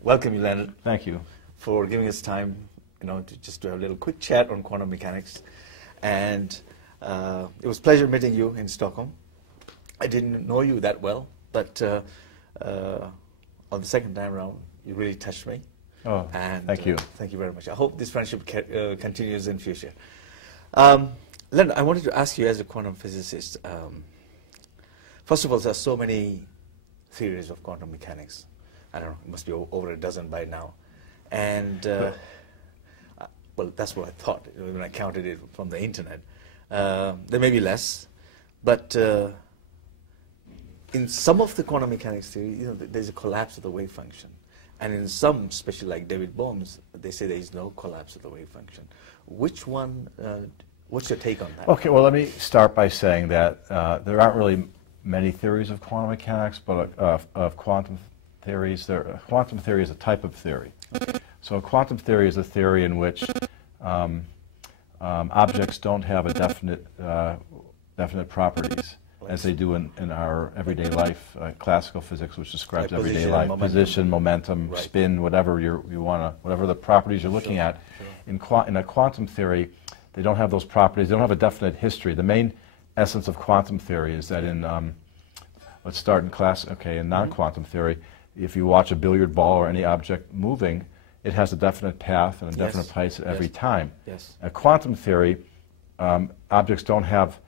Welcome you, Leonard. Thank you. For giving us time, to have a little quick chat on quantum mechanics. And it was a pleasure meeting you in Stockholm. I didn't know you that well, but on the second time around, you really touched me. Oh, and, thank you. Thank you very much. I hope this friendship continues in future. Leonard, I wanted to ask you as a quantum physicist, first of all, there are so many theories of quantum mechanics. I don't know, it must be over a dozen by now. And, well, that's what I thought when I counted it from the internet. There may be less, but in some of the quantum mechanics theory, there's a collapse of the wave function. And in some, especially like David Bohm's, they say there is no collapse of the wave function. Which one, what's your take on that? Okay, well, let me start by saying that there aren't really many theories of quantum mechanics, but of quantum theories. Quantum theory is a type of theory. Okay. So a quantum theory is a theory in which objects don't have a definite properties, as they do in our everyday life. Classical physics, which describes like everyday life, position, momentum, right. Spin, whatever you want to, whatever the properties you're looking at. Sure. In a quantum theory, they don't have those properties. They don't have a definite history. The main essence of quantum theory is that in let's start in non-quantum theory. If you watch a billiard ball or any object moving, it has a definite path and a definite place at every time. Yes. In quantum theory, objects don't have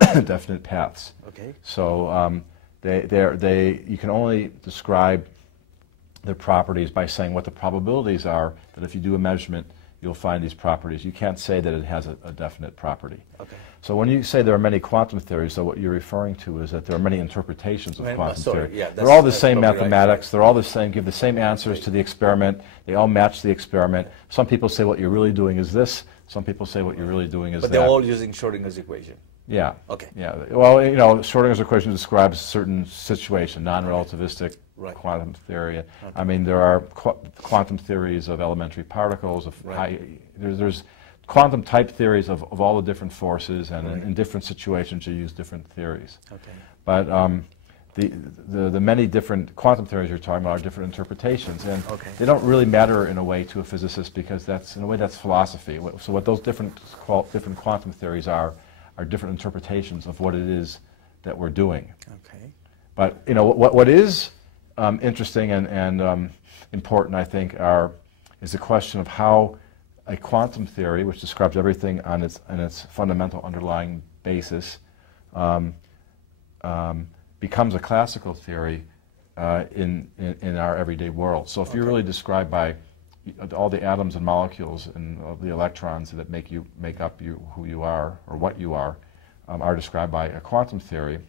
definite paths. Okay. So you can only describe their properties by saying what the probabilities are that if you do a measurement, you'll find these properties. You can't say that it has a definite property. Okay. So when you say there are many quantum theories, so what you're referring to is that there are many interpretations of quantum theory. Yeah, they're all the same mathematics. Right. They're all the same, give the same answers to the experiment. They all match the experiment. Some people say what you're really doing is this. Some people say what you're really doing is that. But they're all using Schrodinger's equation. Yeah. Okay. Yeah. Well, Schrodinger's equation describes a certain situation, non-relativistic quantum theory. Okay. I mean, there are quantum theories of elementary particles. There's quantum type theories of all the different forces, and in different situations you use different theories. Okay. But the many different quantum theories you're talking about are different interpretations, and they don't really matter in a way to a physicist because in a way that's philosophy. So what those different quantum theories are different interpretations of what it is that we're doing. Okay. But what is interesting and important, I think, is the question of how a quantum theory, which describes everything on its fundamental underlying basis, becomes a classical theory in our everyday world. So if you're really described by all the atoms and molecules and the electrons that make up who you are or what you are described by a quantum theory.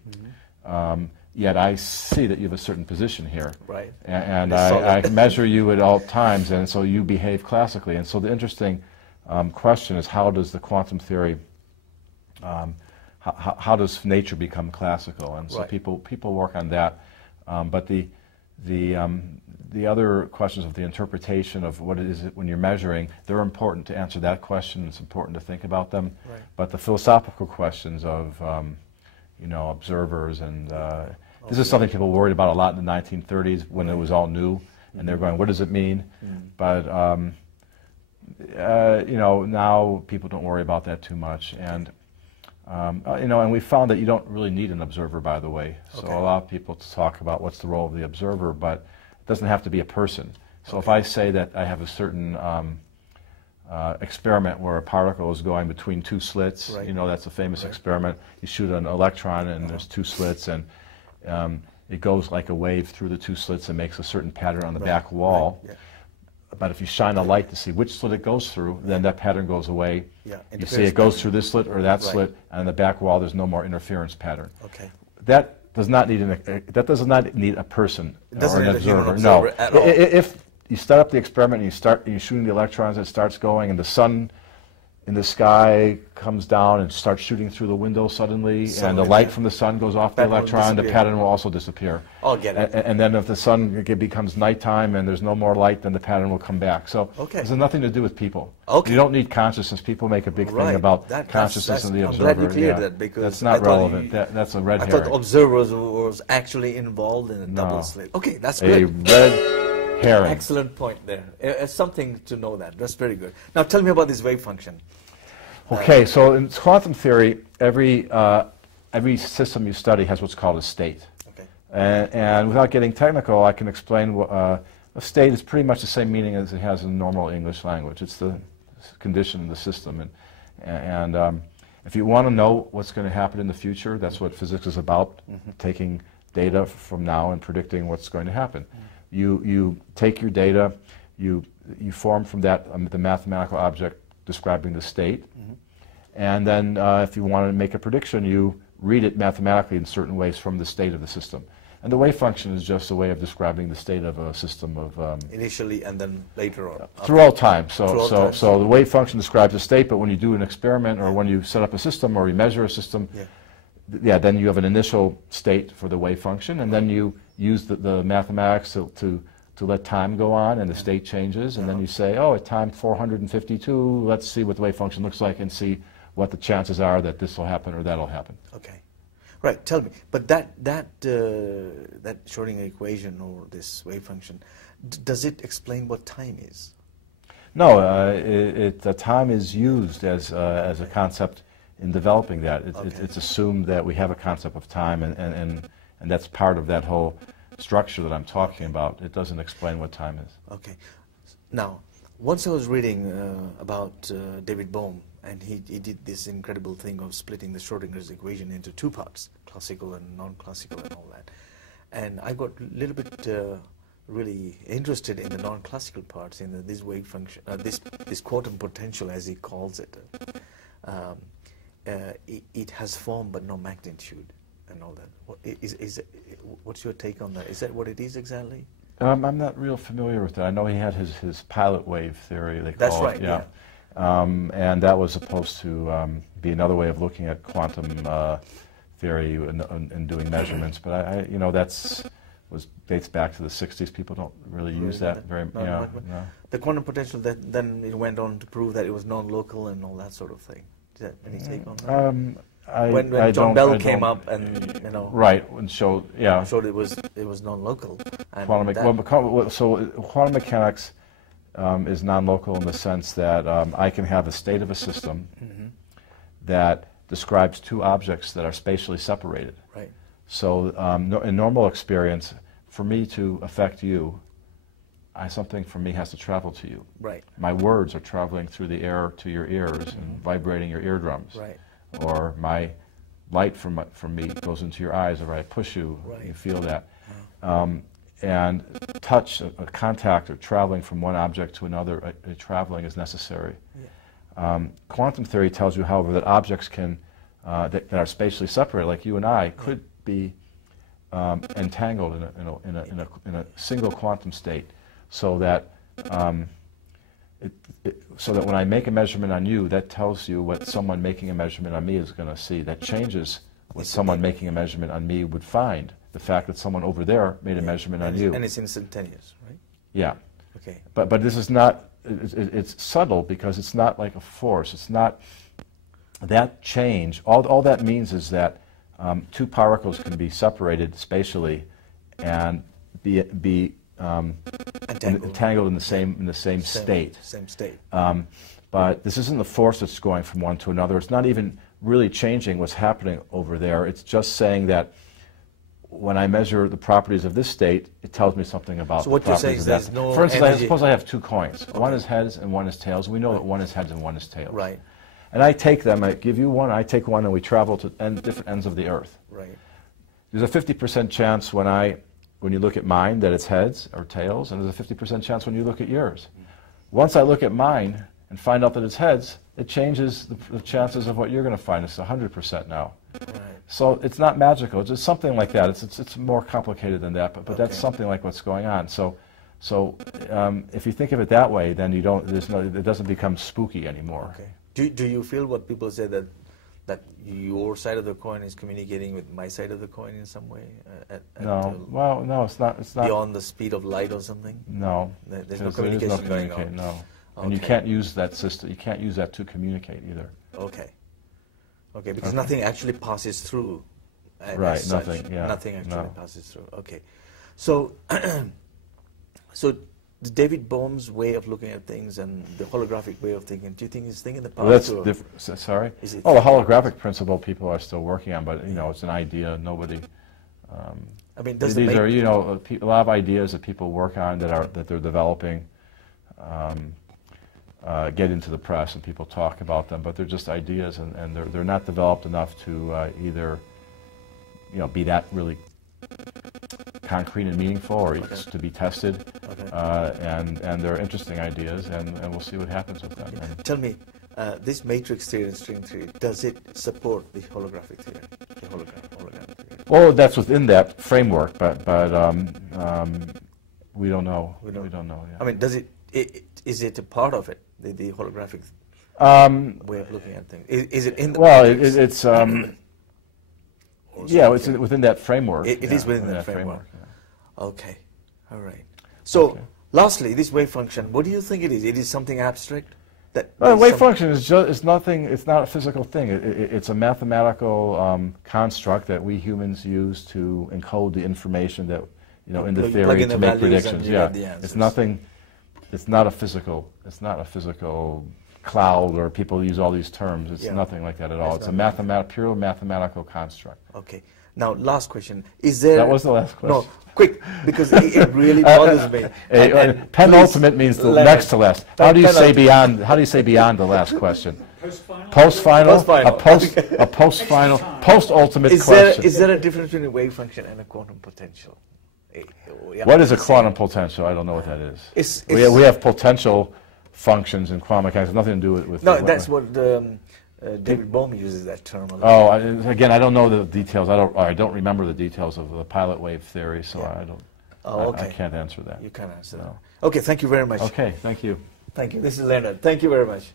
Mm-hmm. Yet I see that you have a certain position here, right? And I measure you at all times, and so you behave classically. And so the interesting question is, how does the quantum theory, how does nature become classical? And so people work on that. But the other questions of the interpretation of what it is when you're measuring, they're important to answer that question. It's important to think about them. Right. But the philosophical questions of observers and this is something people worried about a lot in the 1930s when it was all new, and they're going, what does it mean? But now people don't worry about that too much, and and we found that you don't really need an observer, by the way. So a lot of people talk about what's the role of the observer, but it doesn't have to be a person. So if I say that I have a certain experiment where a particle is going between two slits, that's a famous experiment. You shoot an electron and there's two slits, and it goes like a wave through the two slits and makes a certain pattern on the back wall. But if you shine a light to see which slit it goes through, then that pattern goes away. You see it goes through this slit or that slit, and on the back wall there's no more interference pattern. That does not need a person or an observer. No. If you start up the experiment and you're shooting the electrons, it starts going, and the sun in the sky comes down and starts shooting through the window suddenly, and the light from the sun goes off the electron, the pattern will also disappear. I'll get it. And then if the sun becomes nighttime and there's no more light, then the pattern will come back. So it has nothing to do with people. You don't need consciousness. People make a big thing about consciousness and the observer. I'm glad you cleared that, because that's not relevant. That's a red herring. I thought observers was actually involved in a double slit. Okay, that's good. A red herring. Excellent point there. It's something to know that. That's very good. Now tell me about this wave function. Okay, so in quantum theory, every system you study has what's called a state. Okay. And without getting technical, I can explain a state is pretty much the same meaning as it has in normal English language. It's the condition of the system. And if you want to know what's going to happen in the future, that's what physics is about, taking data from now and predicting what's going to happen. You take your data, you form from that the mathematical object describing the state, and then if you want to make a prediction, you read it mathematically in certain ways from the state of the system. And the wave function is just a way of describing the state of a system of... initially and then later on. Through all time. So the wave function describes a state, but when you do an experiment or when you set up a system or you measure a system, then you have an initial state for the wave function, and then you use the mathematics to let time go on, and the state changes, and then you say, oh, at time 452, let's see what the wave function looks like and see what the chances are that this will happen or that will happen. Okay. Right, tell me, but that Schrödinger equation or this wave function, does it explain what time is? No, the time is used as a concept in developing that. It's assumed that we have a concept of time, and that's part of that whole structure that I'm talking about. It doesn't explain what time is. Okay. Now, once I was reading about David Bohm, and he did this incredible thing of splitting the Schrödinger's equation into two parts, classical and non-classical and all that. And I got a little bit really interested in the non-classical parts, in this wave function, this quantum potential, as he calls it. It has form but no magnitude and all that. What's your take on that? Is that what it is exactly? I'm not real familiar with that. I know he had his pilot wave theory, they call it. That's right, yeah. And that was supposed to be another way of looking at quantum theory and doing measurements. But dates back to the 60s. People don't really use that very much. No. The quantum potential, then it went on to prove that it was non-local and all that sort of thing. Is that any take on that? When John Bell came up and right, and showed it was non-local. So quantum mechanics is non-local in the sense that I can have a state of a system that describes two objects that are spatially separated. Right. So in normal experience, for me to affect you, something from me has to travel to you. Right. My words are traveling through the air to your ears and vibrating your eardrums. Right. Or my light from me goes into your eyes, or I push you, you feel that. And touch, a contact, or traveling from one object to another, traveling is necessary. Yeah. Quantum theory tells you, however, that objects can, that are spatially separated, like you and I, could be entangled in a single quantum state, so that when I make a measurement on you, that tells you what someone making a measurement on me is going to see. That changes what someone making a measurement on me would find. The fact that someone over there made a measurement on you. And it's instantaneous, right? Yeah. Okay. But this is not, it's subtle because it's not like a force. It's not, that change, all that means is that two particles can be separated spatially and be entangled in the same state. Same state. But this isn't the force that's going from one to another. It's not even really changing what's happening over there. It's just saying that when I measure the properties of this state, it tells me something about the properties of that. No For instance, suppose I have two coins. Okay. One is heads and one is tails. We know that one is heads and one is tails. Right. And I take them, I give you one, I take one, and we travel to different ends of the earth. Right. There's a 50% chance when you look at mine that it's heads or tails, and there's a 50% chance when you look at yours. Once I look at mine and find out that it's heads, it changes the chances of what you're going to find. It's 100% now. Right. So it's not magical. It's just something like that. It's more complicated than that, but that's something like what's going on. So if you think of it that way, then it doesn't become spooky anymore. Okay. Do you feel what people say that your side of the coin is communicating with my side of the coin in some way? No. Well, no, it's not. It's not beyond the speed of light or something. No. There's no communication going on. No. Okay. And you can't use that system. You can't use that to communicate either. Okay. Okay, because nothing actually passes through. Right. Nothing. Yeah. Nothing actually passes through. Okay. So, so the David Bohm's way of looking at things and the holographic way of thinking, do you think he's thinking the past? Well, that's different. Sorry? The holographic principle people are still working on, but, you know, it's an idea. Nobody... I mean, these are, you know, a lot of ideas that people work on that they're developing get into the press and people talk about them, but they're just ideas, and they're not developed enough to either, you know, be that really concrete and meaningful, or to be tested. And they're interesting ideas, and we'll see what happens with them. Tell me, this matrix theory and string theory, does it support the holographic theory, the hologram theory? Well, that's within that framework, but we don't know. We don't know. Yeah. I mean, does is it a part of it, the holographic way of looking at things? Is it in the matrix? It's yeah, it's within that framework. It is within that framework. Yeah. Okay, all right. So, lastly, this wave function, what do you think it is? It is something abstract? Well, wave function is nothing. It's not a physical thing. It's a mathematical construct that we humans use to encode the information that, you know, in the theory to make predictions. Yeah, it's nothing. It's not a physical. It's not a physical cloud, or people use all these terms. It's nothing like that at all. It's a pure mathematical construct. Okay. Now, last question. Is there... That was the last question. No, quick, because it really bothers me. Penultimate means the next to last. How do you say beyond? How do you say beyond the last question? Post-final. A post-final. Post-ultimate question. Is there a difference between a wave function and a quantum potential? What is a quantum potential? I don't know what that is. We have potential functions in quantum mechanics. Nothing to do with. No, that's what David Bohm uses that term. Again, I don't know the details. I don't remember the details of the pilot wave theory, so I don't. I can't answer that. You can't answer that. Okay, thank you very much. Okay, thank you. Thank you. This is Leonard. Thank you very much.